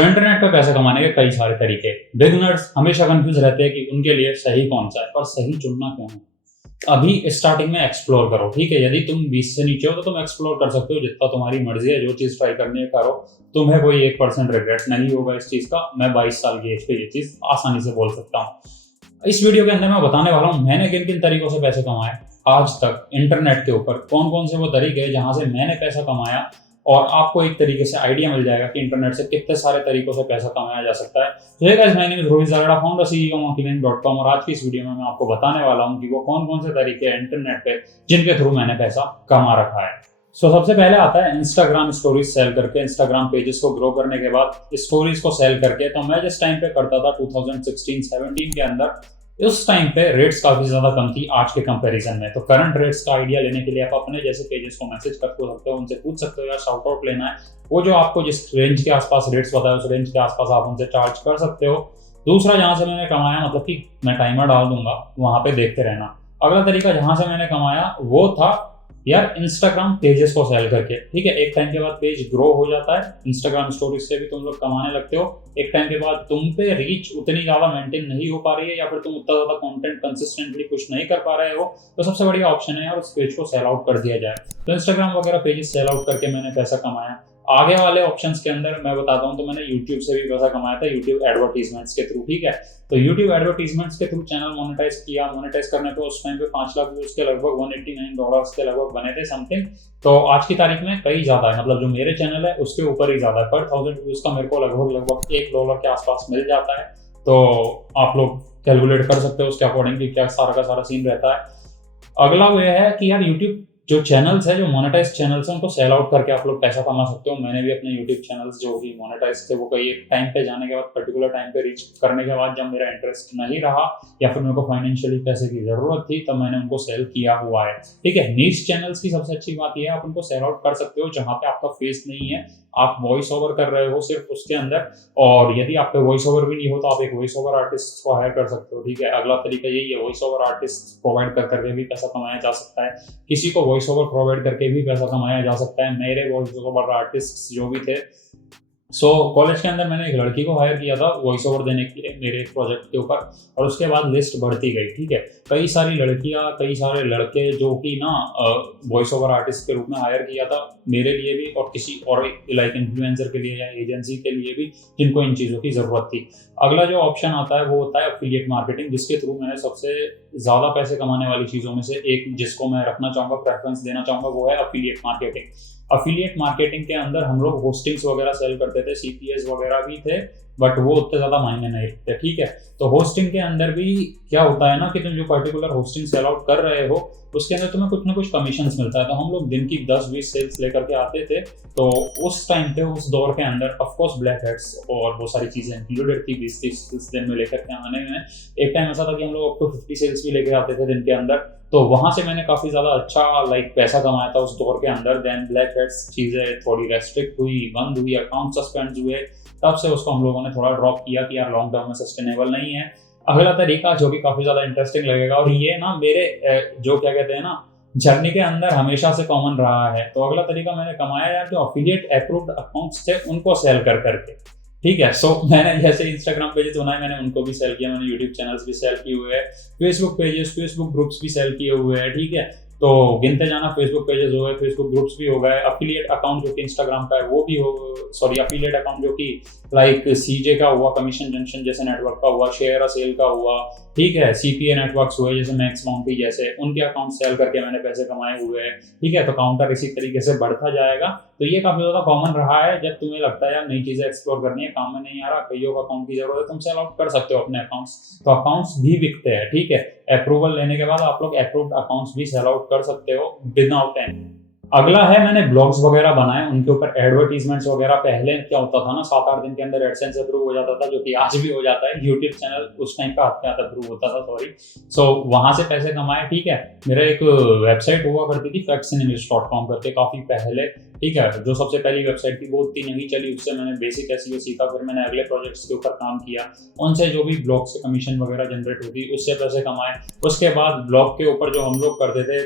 Internet पे पैसे कमाने के कई सारे तरीके। बिगिनर्स हमेशा कंफ्यूज रहते हैं कि उनके लिए सही कौन सा है, पर सही चुनना क्या है। अभी स्टार्टिंग में एक्सप्लोर करो, ठीक है। यदि तुम 20 से नीचे हो तो तुम एक्सप्लोर कर सकते हो, जितना तुम्हारी मर्जी है, जो चीज ट्राई करनी है करो। तुम्हें कोई 1% रिग्रेट नहीं होगा इस चीज का। मैं 22 साल की एज पे ये चीज आसानी से बोल सकता हूँ। इस वीडियो के अंदर मैं बताने वाला हूँ मैंने किन किन तरीकों से पैसे कमाए आज तक इंटरनेट के ऊपर, कौन कौन से वो तरीके हैं जहां से मैंने पैसा कमाया, और आपको एक तरीके से आइडिया मिल जाएगा कि इंटरनेट से कितने सारे तरीकों से पैसा कमाया जा सकता है। तो hey guys, my name is Rohit Jarada, founder CEO monkeyling.com, और आज की इस वीडियो में मैं आपको बताने वाला हूं कि वो कौन कौन से तरीके हैं इंटरनेट पे जिनके थ्रू मैंने पैसा कमा रखा है। सबसे पहले आता है इंस्टाग्राम स्टोरीज सेल करके। इंस्टाग्राम पेजेस को ग्रो करने के बाद स्टोरीज को सेल करके। तो मैं जिस टाइम पे करता था 2016-17 के अंदर, उस टाइम पे रेट्स काफी ज्यादा कम थी आज के कंपैरिजन में। तो करंट रेट्स का आइडिया लेने के लिए आप अपने जैसे पेजेस को मैसेज कर सकते हो, उनसे पूछ सकते हो यार शाउट आउट लेना है, वो जो आपको जिस रेंज के आसपास रेट्स बताए उस रेंज के आसपास आप उनसे चार्ज कर सकते हो। दूसरा जहां से मैंने कमाया, मतलब कि मैं टाइमर डाल दूंगा, वहां पे देखते रहना। अगला तरीका जहां से मैंने कमाया वो था यार इंस्टाग्राम पेजेस को सेल करके, ठीक है। एक टाइम के बाद पेज ग्रो हो जाता है, इंस्टाग्राम स्टोरीज से भी तुम लोग कमाने लगते हो। एक टाइम के बाद तुम पे रीच उतनी ज्यादा मेंटेन नहीं हो पा रही है, या फिर तुम उतना ज्यादा कंटेंट कंसिस्टेंटली पुश नहीं कर पा रहे हो, तो सबसे बढ़िया ऑप्शन है यार उस पेज को सेल आउट कर दिया जाए। तो इंस्टाग्राम वगैरह पेजेस सेल आउट करके मैंने पैसा कमाया। आगे वाले ऑप्शंस के अंदर मैं बताता हूँ, तो मैंने यूट्यूब से भी पैसा कमाया था, यूट्यूब एडवर्टीजमेंट्स के थ्रू, ठीक है। तो यूट्यूब एडवर्टीजमेंट्स के थ्रू चैनल मोनेटाइज किया। मोनेटाइज करने पे उस टाइम पे 5 लाख व्यूज के लगभग $189 के लगभग बने थे समथिंग। तो आज की तारीख में कई ज्यादा है, मतलब जो मेरे चैनल है उसके ऊपर ही ज्यादा है। पर 1000 व्यूज का मेरे को लगभग $1 के आसपास मिल जाता है। तो आप लोग कैलकुलेट कर सकते हो उसके अकॉर्डिंग कि क्या सारा का सारा सीन रहता है। अगला वो है कि यार यूट्यूब जो चैनल्स है, जो मोनेटाइज चैनल्स हैं, उनको सेल आउट करके आप लोग पैसा कमा सकते हो। मैंने भी अपने यूट्यूब चैनल्स जो भी मोनेटाइज थे वो कई एक टाइम पे जाने के बाद, पर्टिकुलर टाइम पे रीच करने के बाद, जब मेरा इंटरेस्ट नहीं रहा या फिर मेरे को फाइनेंशियली पैसे की जरूरत थी, तब मैंने उनको सेल किया हुआ है, ठीक है। नीश चैनल्स की सबसे अच्छी बात यह है आप उनको सेल आउट कर सकते हो जहां पे आपका फेस नहीं है, आप वॉइस ओवर कर रहे हो सिर्फ उसके अंदर। और यदि आप पे वॉइस ओवर भी नहीं हो तो आप एक वॉइस ओवर आर्टिस्ट को हायर कर सकते हो, ठीक है। अगला तरीका यही है, वॉइस ओवर आर्टिस्ट प्रोवाइड कर करके भी पैसा कमाया जा सकता है। किसी को वॉइस ओवर प्रोवाइड करके भी पैसा कमाया जा सकता है। मेरे वॉइस ओवर आर्टिस्ट जो भी थे, कॉलेज के अंदर मैंने एक लड़की को हायर किया था वॉइस ओवर देने के लिए मेरे एक प्रोजेक्ट के ऊपर, और उसके बाद लिस्ट बढ़ती गई, ठीक है। कई सारी लड़कियां, कई सारे लड़के जो कि ना वॉइस ओवर आर्टिस्ट के रूप में हायर किया था, मेरे लिए भी और किसी और लाइक इन्फ्लुएंसर के लिए या एजेंसी के लिए भी, जिनको इन चीज़ों की ज़रूरत थी। अगला जो ऑप्शन आता है वो होता है एफिलिएट मार्केटिंग, जिसके थ्रू मैंने सबसे ज़्यादा पैसे कमाने वाली चीज़ों में से एक जिसको मैं रखना चाहूँगा, प्रेफरेंस देना चाहूँगा, वो है एफिलिएट मार्केटिंग। अफिलिएट मार्केटिंग के अंदर हम लोग होस्टिंग्स वगैरह सेल करते थे, सीपीएस वगैरह भी थे, बट वो उतने ज्यादा मायने नहीं रखते, ठीक है। तो होस्टिंग के अंदर भी क्या होता है ना कि तुम जो पर्टिकुलर होस्टिंग सेल आउट कर रहे हो उसके अंदर तुम्हें कुछ ना कुछ कमीशन मिलता है। तो हम लोग दिन की 10-20 सेल्स लेकर के आते थे। तो उस टाइम पे, उस दौर के अंदर ऑफकोर्स ब्लैक हेड्स और वो सारी चीजें इंक्लूडेड थी 20-30 दिन में लेकर के आने में। एक टाइम ऐसा था कि हम लोग अब तो 50 सेल्स भी लेकर आते थे दिन के अंदर। तो वहां से मैंने काफी ज्यादा अच्छा पैसा कमाया था उस दौर के अंदर। देन ब्लैक हेड्स चीजें थोड़ी रेस्ट्रिक्ट हुई, बंद हुई, अकाउंट सस्पेंड हुए, तब से उसको हम लोगों ने थोड़ा ड्रॉप किया कि यार लॉन्ग टर्म में सस्टेनेबल नहीं है। अगला तरीका जो कि काफी ज्यादा इंटरेस्टिंग लगेगा, और ये ना मेरे जो क्या कहते हैं ना जर्नी के अंदर हमेशा से कॉमन रहा है। तो अगला तरीका मैंने कमाया यार, जो अफिलिएट अप्रूव्ड अकाउंट्स थे उनको सेल कर करके, ठीक है। मैंने जैसे इंस्टाग्राम पेजेस बनाए, मैंने उनको भी सेल किया, मैंने यूट्यूब चैनल्स भी सेल किए हुए हैं, फेसबुक पेजेस, फेसबुक ग्रुप्स भी सेल किए हुए हैं, ठीक है। तो गिनते जाना, फेसबुक पेजेस हो गए, फेसबुक ग्रुप्स भी हो गए, अफिलिएट अकाउंट जो कि इंस्टाग्राम का है वो भी हो, सॉरी अफिलिएट अकाउंट जो कि लाइक सीजे का हुआ, कमीशन जंक्शन जैसे नेटवर्क का हुआ, शेयर सेल का हुआ, ठीक है। सीपीए नेटवर्क्स हुए जैसे मैक्स माउंटी जैसे, उनके अकाउंट सेल करके मैंने पैसे कमाए हुए हैं, ठीक है। तो काउंटर इसी तरीके से बढ़ता जाएगा। तो ये काफी ज्यादा कॉमन रहा है। जब तुम्हें लगता है यार नई चीजें एक्सप्लोर करनी है, काम में नहीं आ रहा, कईयों का अकाउंट की जरूरत है, तुम सेल आउट कर सकते हो अपने अकाउंट्स। तो अकाउंट्स भी बिकते हैं, ठीक है। अप्रूवल लेने के बाद आप लोग अप्रूव्ड अकाउंट्स भी सेल आउट कर सकते हो विदाउट एनी। अगला है, मैंने ब्लॉग्स वगैरह बनाए, उनके ऊपर एडवर्टीजमेंट्स वगैरह। पहले क्या होता था ना, 7-8 दिन के अंदर एडसेंस अप्रूव हो जाता था, जो कि आज भी हो जाता है। यूट्यूब चैनल उस टाइम पे हाथ अप्रूव होता था, सॉरी। वहां से पैसे कमाए, ठीक है। मेरा एक वेबसाइट हुआ करती थी factsinenglish.com करके, काफी पहले ठीक है। जो सबसे पहली वेबसाइट थी वो उतनी नहीं चली, उससे मैंने बेसिक एसईओ सीखा, फिर मैंने अगले प्रोजेक्ट्स के ऊपर काम किया, उनसे जो भी ब्लॉग से कमीशन वगैरह जनरेट होती उससे पैसे कमाए। उसके बाद ब्लॉग के ऊपर जो हम लोग करते थे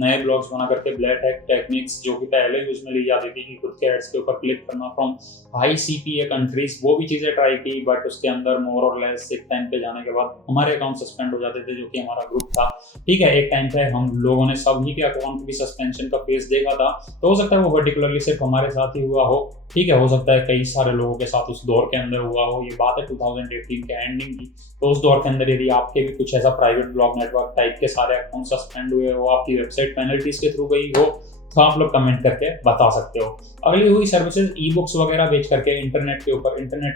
नए ब्लॉग्स बना करके ब्लैक हैक टेक्निक्स जो कि पहले यूज में ली जाती थी कि खुद के एड्स के ऊपर क्लिक करना फ्रॉम हाई सीपीए कंट्रीज, वो भी चीज़ें ट्राई की, बट उसके अंदर मोर और लेस एक टाइम पे जाने के बाद हमारे अकाउंट सस्पेंड हो जाते थे, जो कि हमारा ग्रुप था, ठीक है। एक टाइम पे हम लोगों ने सभी के अकाउंट भी सस्पेंशन का फेस देखा था, तो हो सकता है वो पर्टिकुलरली सिर्फ हमारे साथ ही हुआ हो, ठीक है। हो सकता है कई सारे लोगों के साथ उस दौर के अंदर हुआ हो, ये बात है 2018 के एंडिंग की। तो उस दौर के अंदर यदि आपके भी कुछ ऐसा प्राइवेट ब्लॉग नेटवर्क टाइप के सारे अकाउंट सस्पेंड हुए हो, आपकी वेबसाइट पेनल्टीज के थ्रू गई हो, तो आप लोग कमेंट करके बता सकते हो। अगली हुई सर्विसेज ई बुक्स वगैरह बेच करके इंटरनेट के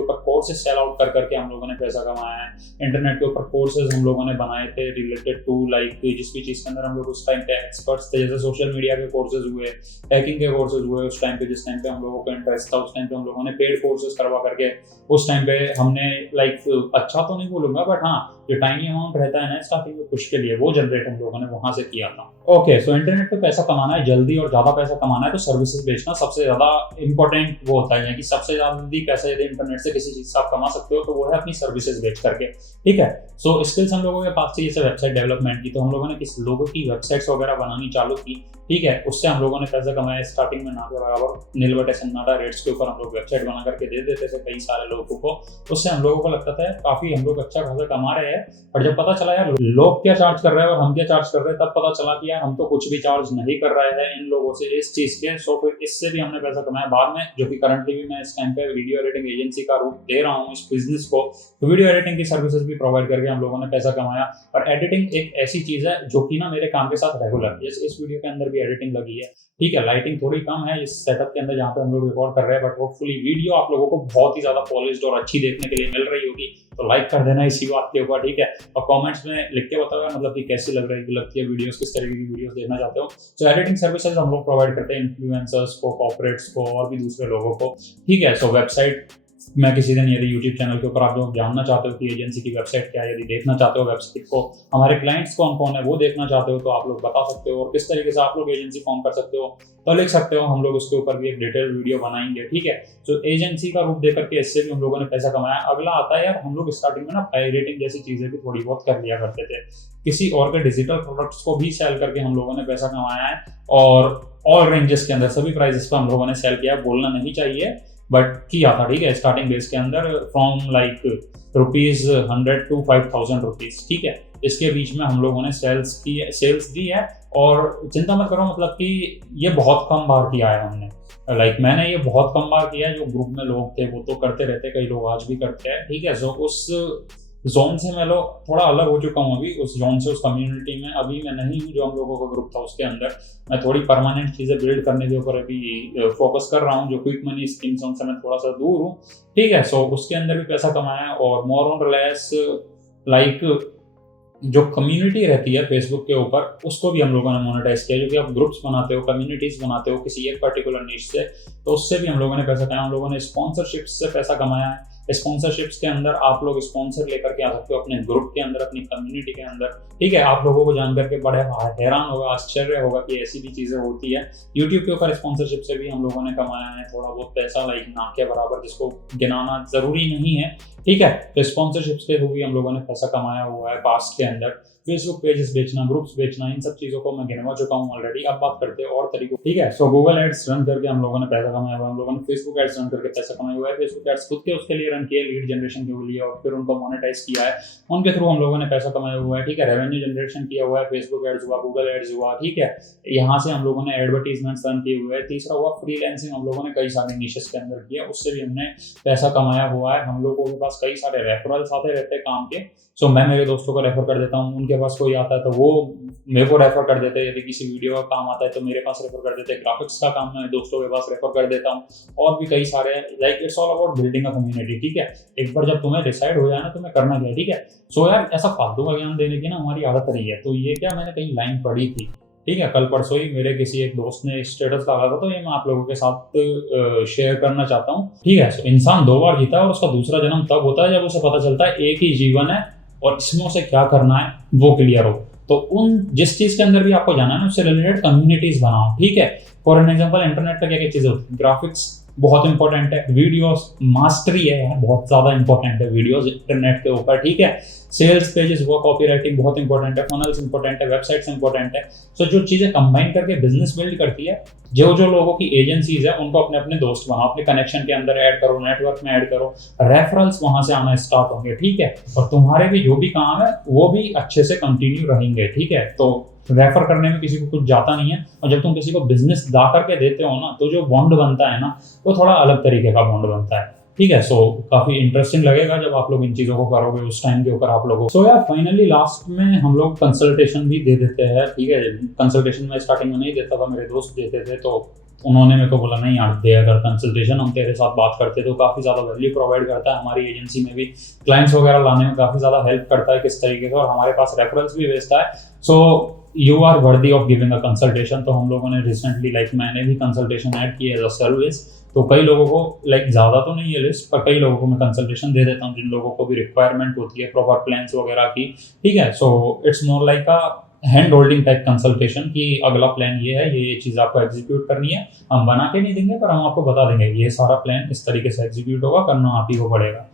ऊपर कोर्सेज सेल आउट कर करके हम लोगों ने पैसा कमाया है। इंटरनेट के ऊपर कोर्सेज हम लोगों ने बनाए थे रिलेटेड टू लाइक जिस भी चीज़ के अंदर हम लोग उस टाइम पे एक्सपर्ट्स थे, जैसे सोशल मीडिया के कोर्सेज हुए, हैकिंग के कोर्सेज हुए उस टाइम पे, जिस टाइम पे हम लोगों को इंटरेस्ट था उस टाइम पे हम लोगों ने पेड कोर्सेज करवा करके उस टाइम पे हमने लाइक अच्छा तो नहीं बोलूंगा बट हाँ जो टाइनी अमाउंट रहता है ना स्टार्टिंग में कुछ के लिए वो जनरेट हम लोगों ने वहां से किया था। ओके, सो इंटरनेट पे पैसा कमाना है, जल्दी और ज्यादा पैसा कमाना है तो सर्विसेज बेचना सबसे ज्यादा इंपॉर्टेंट वो होता है कि सबसे जल्दी पैसा यदि इंटरनेट से किसी चीज से आप कमा सकते हो तो वो है अपनी सर्विसेज बेच करके, ठीक है। सो स्किल्स हम लोगों के पास थी जैसे वेबसाइट डेवलपमेंट की, तो हम लोगों ने किस लोगों की वेबसाइट्स वगैरह बनानी चालू की, ठीक है। उससे हम लोगों ने पैसा कमाया स्टार्टिंग में ना के बराबर नील बटे सन्नाटा रेट्स के ऊपर हम लोग वेबसाइट बना करके दे देते थे कई सारे लोगों को। उससे हम लोगों को लगता था काफी हम लोग अच्छा खासा कमा रहे हैं, और जब पता चला यार लोग क्या चार्ज कर रहे हैं और हम क्या चार्ज कर रहे हैं, तब पता चला कि यार हम तो कुछ भी चार्ज नहीं कर रहे हैं इन लोगों से इस चीज के। सो फिर इससे भी हमने पैसा कमाया बाद में, जो कि करंटली भी मैं इस टाइम पे वीडियो एडिटिंग एजेंसी का रूप दे रहा हूँ इस बिजनेस को, तो वीडियो एडिटिंग की सर्विसेज भी प्रोवाइड करके हम लोगों ने पैसा कमाया। और एडिटिंग एक ऐसी चीज है जो कि ना मेरे काम के साथ रेगुलर, जैसे इस वीडियो के अंदर भी एडिटिंग लगी है, ठीक है। लाइटिंग थोड़ी कम है इस सेटअप के अंदर जहाँ पे हम लोग रिकॉर्ड कर रहे हैं, बट होपफुली वीडियो आप लोगों को बहुत ही ज्यादा पॉलिश्ड और अच्छी देखने के लिए मिल रही होगी, तो लाइक कर देना इसी बात के ऊपर, ठीक है। और कमेंट्स में लिख के बताओ मतलब कि कैसी लगती है वीडियोस, किस तरीके की वीडियोस देखना चाहते हो। तो एडिटिंग सर्विसेज हम लोग प्रोवाइड करते हैं इन्फ्लुएंसर्स को, कॉर्पोरेट्स को और भी दूसरे लोगों को, ठीक है। सो वेबसाइट मैं किसी दिन यदि यूट्यूब चैनल के ऊपर आप लोग जानना चाहते हो कि एजेंसी की वेबसाइट क्या है, यदि देखना चाहते हो वेबसाइट को, हमारे क्लाइंट्स कौन कौन है वो देखना चाहते हो, तो आप लोग बता सकते हो। और किस तरीके से आप लोग एजेंसी फॉर्म कर सकते हो तो लिख सकते हो, हम लोग उसके ऊपर भी एक डिटेल वीडियो बनाएंगे, ठीक है। तो एजेंसी का रूप देकर के इससे भी हम लोगों ने पैसा कमाया। अगला आता है यार हम लोग स्टार्टिंग में ना पायरेटिंग जैसी चीजें भी थोड़ी बहुत कर लिया करते थे, किसी और के डिजिटल प्रोडक्ट्स को भी सेल करके हम लोगों ने पैसा कमाया है, और ऑल रेंजेस के अंदर सभी प्राइसेस पर हम लोगों ने सेल किया, बोलना नहीं चाहिए बट किया था, ठीक है। स्टार्टिंग बेस के अंदर फ्रॉम लाइक ₹100 to 5,000 रुपीज, ठीक है। इसके बीच में हम लोगों ने सेल्स दी है, और चिंता मत करो मतलब कि ये बहुत कम बार किया है हमने, लाइक मैंने ये बहुत कम बार किया है। जो ग्रुप में लोग थे वो तो करते रहते, कई लोग आज भी करते हैं, ठीक है। सो उस जोन से मैं लोग थोड़ा अलग हो चुका हूँ अभी, उस जोन से उस कम्युनिटी में अभी मैं नहीं हूँ जो हम लोगों का ग्रुप था उसके अंदर। मैं थोड़ी परमानेंट चीज़ें बिल्ड करने के ऊपर अभी फोकस कर रहा हूँ, जो क्विक मनी स्कीम्स उनसे मैं थोड़ा सा दूर हूँ, ठीक है। सो उसके अंदर भी पैसा कमाया, और मोर ऑन लेस लाइक जो कम्युनिटी रहती है फेसबुक के ऊपर उसको भी हम लोगों ने मोनेटाइज किया, जो कि आप ग्रुप्स बनाते हो, कम्युनिटीज बनाते हो किसी एक पर्टिकुलर निश से, तो उससे भी हम लोगों ने पैसा कमाया। हम लोगों ने स्पॉन्सरशिप्स से पैसा कमाया है। स्पॉन्सरशिप्स के अंदर आप लोग स्पॉन्सर लेकर के आ सकते हो अपने ग्रुप के अंदर, अपनी कम्युनिटी के अंदर, ठीक है। आप लोगों को जान करके बड़े हैरान होगा, आश्चर्य होगा कि ऐसी भी चीजें होती है। यूट्यूब के ऊपर स्पॉन्सरशिप से भी हम लोगों ने कमाया है थोड़ा बहुत पैसा, लाइक ना के बराबर जिसको गिनाना जरूरी नहीं है, ठीक है। तो स्पॉन्सरशिप्स के थ्रू भी हम लोगों ने पैसा कमाया हुआ है पास्ट के अंदर। फेसबुक पेजेस बेचना, ग्रुप्स बेचना, इन सब चीजों को मैं गिनवा चुका हूँ ऑलरेडी। अब बात करते हैं और तरीकों, ठीक है। सो गूगल एड्स रन करके हम लोगों ने पैसा कमाया हुआ है, हम लोगों ने फेसबुक एड्स रन करके पैसा कमाया हुआ है। फेसबुक एड्स खुद के उसके लिए रन किए, लीड जनरेशन के लिए, और फिर उनको मोनेटाइज किया है, उनके थ्रू हम लोगों ने पैसा कमाया हुआ है, ठीक है। रेवेन्यू जनरेशन किया हुआ है, फेसबुक एड्स हुआ, गूगल एड्स हुआ, ठीक है। यहाँ से हम लोगों ने एडवर्टीजमेंट्स रन किए हुए हैं। तीसरा हुआ फ्रीलांसिंग, हम लोगों ने कई सारे निशेस के अंदर किया, उससे भी हमने पैसा कमाया हुआ है। हम लोगों के पास कई सारे रेफरल्स आते रहते हैं काम के, सो मैं मेरे दोस्तों को रेफर कर देता हूँ, उनके पास कोई आता है तो वो मेरे को रेफर कर देते हैं। यदि किसी वीडियो का काम आता है तो मेरे पास रेफर कर देते हैं, ग्राफिक्स का काम मैं दोस्तों के पास रेफर कर देता हूँ, और भी कई सारे, like it's all about building a community, ठीक है। एक बार जब तुम्हें डिसाइड हो जाए ना तुम्हें करना क्या है, ठीक है। सो यार ऐसा फालतू का ज्ञान देने की ना हमारी आदत रही है, तो ये क्या मैंने कहीं लाइन पढ़ी थी, ठीक है, कल परसों ही मेरे किसी एक दोस्त ने स्टेटस डाला था, तो ये मैं आप लोगों के साथ शेयर करना चाहता हूँ, ठीक है। So, इंसान 2 बार जीता है और उसका दूसरा जन्म तब होता है जब उसे पता चलता है एक ही जीवन है और इसमें उसे क्या करना है वो क्लियर हो। तो उन जिस चीज के अंदर भी आपको जाना है ना, उससे रिलेटेड कम्युनिटीज बनाओ, ठीक है। फॉर एन एग्जाम्पल इंटरनेट पे क्या क्या चीजें होती है, ग्राफिक्स बहुत इंपॉर्टेंट है, वीडियोस मास्टरी है यार, बहुत ज्यादा इंपॉर्टेंट है वीडियोस इंटरनेट के ऊपर, ठीक है। सेल्स पेजेस वो कॉपी राइटिंग बहुत इंपॉर्टेंट है, फनल्स इंपॉर्टेंट है, वेबसाइट्स इंपॉर्टेंट है। सो जो चीजें कंबाइन करके बिजनेस बिल्ड करती है, जो जो लोगों की एजेंसीज है उनको अपने अपने दोस्त बनाओ, अपने कनेक्शन के अंदर ऐड करो, नेटवर्क में ऐड करो, रेफरल्स वहां से आना स्टार्ट होंगे, ठीक है। और तुम्हारे भी जो भी काम है वो भी अच्छे से कंटिन्यू रहेंगे, ठीक है। तो रेफर करने में किसी को कुछ जाता नहीं है, और जब तुम किसी को बिजनेस दा करके देते हो ना, तो जो बॉन्ड बनता है ना, वो थोड़ा अलग तरीके का बॉन्ड बनता है, ठीक है। सो काफी इंटरेस्टिंग लगेगा जब आप लोग इन चीजों को करोगे उस टाइम के ऊपर आप लोगों। सो यार फाइनली लास्ट में हम लोग कंसल्टेशन भी दे देते हैं, ठीक है। कंसल्टेशन में स्टार्टिंग में नहीं देता था, मेरे दोस्त देते थे, तो उन्होंने मेरे को बोला नहीं यार दे, अगर कंसल्टेशन हम तेरे साथ बात करते तो काफ़ी ज़्यादा वैल्यू प्रोवाइड करता है, हमारी एजेंसी में भी क्लाइंट्स वगैरह लाने में काफ़ी ज़्यादा हेल्प करता है किस तरीके से, और हमारे पास रेफरेंस भी भेजता है। So you are worthy of giving a consultation. तो हम लोगों ने रिसेंटली मैंने भी कंसल्टेशन ऐड की एज अ सर्विस, तो कई लोगों को ज़्यादा तो नहीं है लिस्ट, पर कई लोगों को मैं कंसल्टेशन दे देता हूँ जिन लोगों को भी रिक्वायरमेंट होती है प्रॉपर प्लान्स वगैरह की, ठीक है। So it's more like a hand holding type consultation कि अगला प्लान ये है, ये चीज़ आपको एग्जीक्यूट करनी है, हम बना के नहीं देंगे पर हम आपको बता देंगे ये सारा प्लान इस तरीके से एग्जीक्यूट होगा, करना आप ही को पड़ेगा।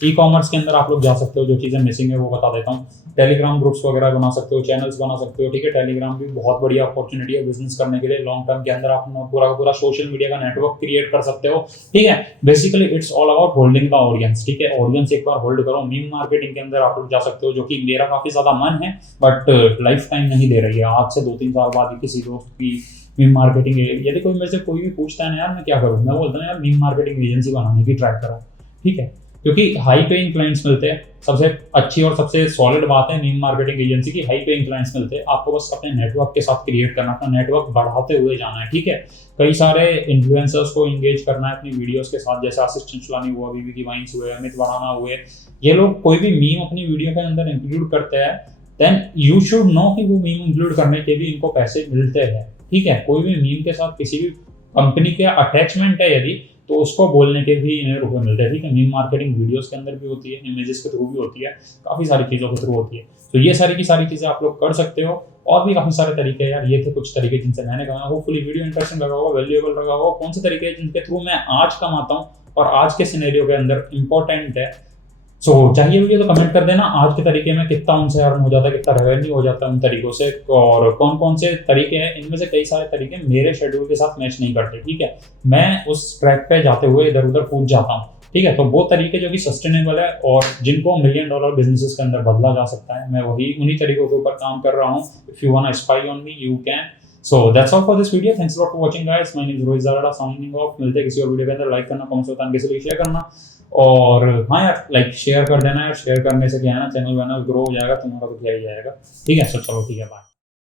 ई कॉमर्स के अंदर आप लोग जा सकते हो, जो चीज़ें मिसिंग है वो बता देता हूँ। टेलीग्राम ग्रुप्स वगैरह बना सकते हो, चैनल्स बना सकते हो, ठीक है। टेलीग्राम भी बहुत बढ़िया अपॉर्चुनिटी है बिजनेस करने के लिए, लॉन्ग टर्म के अंदर आप पूरा का पूरा सोशल मीडिया का नेटवर्क क्रिएट कर सकते हो, ठीक है। Basically it's all about holding the audience, ठीक है। ऑडियंस एक बार होल्ड करो। मीम मार्केटिंग के अंदर आप लोग जा सकते हो, जो कि मेरा काफी ज्यादा मन है, बट लाइफ टाइम नहीं दे रही है। आज से 2-3 साल बाद किसी दोस्त की मीम मार्केटिंग, यदि कोई मेरे से कोई भी पूछता है ना यार मैं क्या करूँ, मैं बोलता हूँ यार मीम मार्केटिंग एजेंसी बनाने की ट्राई करो, ठीक है। क्योंकि हाई पेइंग क्लाइंट्स मिलते हैं, सबसे अच्छी और सबसे सॉलिड बात है मीम मार्केटिंग एजेंसी की, हाई पेइंग क्लाइंट्स मिलते हैं। आपको बस अपने नेटवर्क के साथ क्रिएट करना, अपना नेटवर्क बढ़ाते हुए जाना है, ठीक है। कई सारे इन्फ्लुएंसर्स को एंगेज करना है अपनी वीडियोस के साथ, जैसे आशीष चंचलानी हुआ, बीबी की वाइन्स हुए, अमित वराना हुए। ये लोग कोई भी मीम अपनी वीडियो के अंदर इंक्लूड करते हैं, देन यू शुड नो कि वो मीम इंक्लूड करने के भी इनको पैसे मिलते हैं, ठीक है। कोई भी मीम के साथ किसी भी कंपनी के अटैचमेंट है यदि, तो उसको बोलने के भी इन्हें रुपए मिलते हैं, ठीक है। मीम मार्केटिंग वीडियोस के अंदर भी होती है, इमेजेस के थ्रू भी होती है, काफ़ी सारी चीज़ों के थ्रू होती है। तो ये सारी की सारी चीज़ें आप लोग कर सकते हो, और भी काफ़ी सारे तरीके हैं यार। ये थे कुछ तरीके जिनसे मैंने कहा, होपफुली वीडियो इंटरेस्टिंग लगा होगा, वैल्यूएबल लगा होगा। कौन से तरीके हैं जिनके थ्रू मैं आज कमाता हूँ और आज के सिनेरियो के अंदर इंपॉर्टेंट है। सो चाहिए वीडियो तो कमेंट कर देना, आज के तरीके में कितना उनसे अर्न हो जाता है, कितना रेवेन्यू हो जाता है उन तरीकों से, और कौन कौन से तरीके हैं। इनमें से कई सारे तरीके मेरे शेड्यूल के साथ मैच नहीं करते, ठीक है। मैं उस ट्रैक पे जाते हुए इधर उधर कूद जाता हूँ, ठीक है। तो वो तरीके जो कि सस्टेनेबल है और जिनको $1 मिलियन बिजनेसेस के अंदर बदला जा सकता है, मैं वही उन्हीं तरीकों के ऊपर काम कर रहा हूँ। If you want to spy on me you can. So that's all for this video, thanks a lot for watching guys. My name is Rohit Zarada signing off. मिलते हैं किसी और वीडियो के अंदर। लाइक करना, कमेंट्स बताना, किसी को शेयर करना, और हाँ यार शेयर कर देना यार। शेयर करने से क्या है ना, चैनल वैनल ग्रो हो जाएगा, तुम्हारा तो क्या ही जाएगा, ठीक है। सो चलो ठीक है, बाय।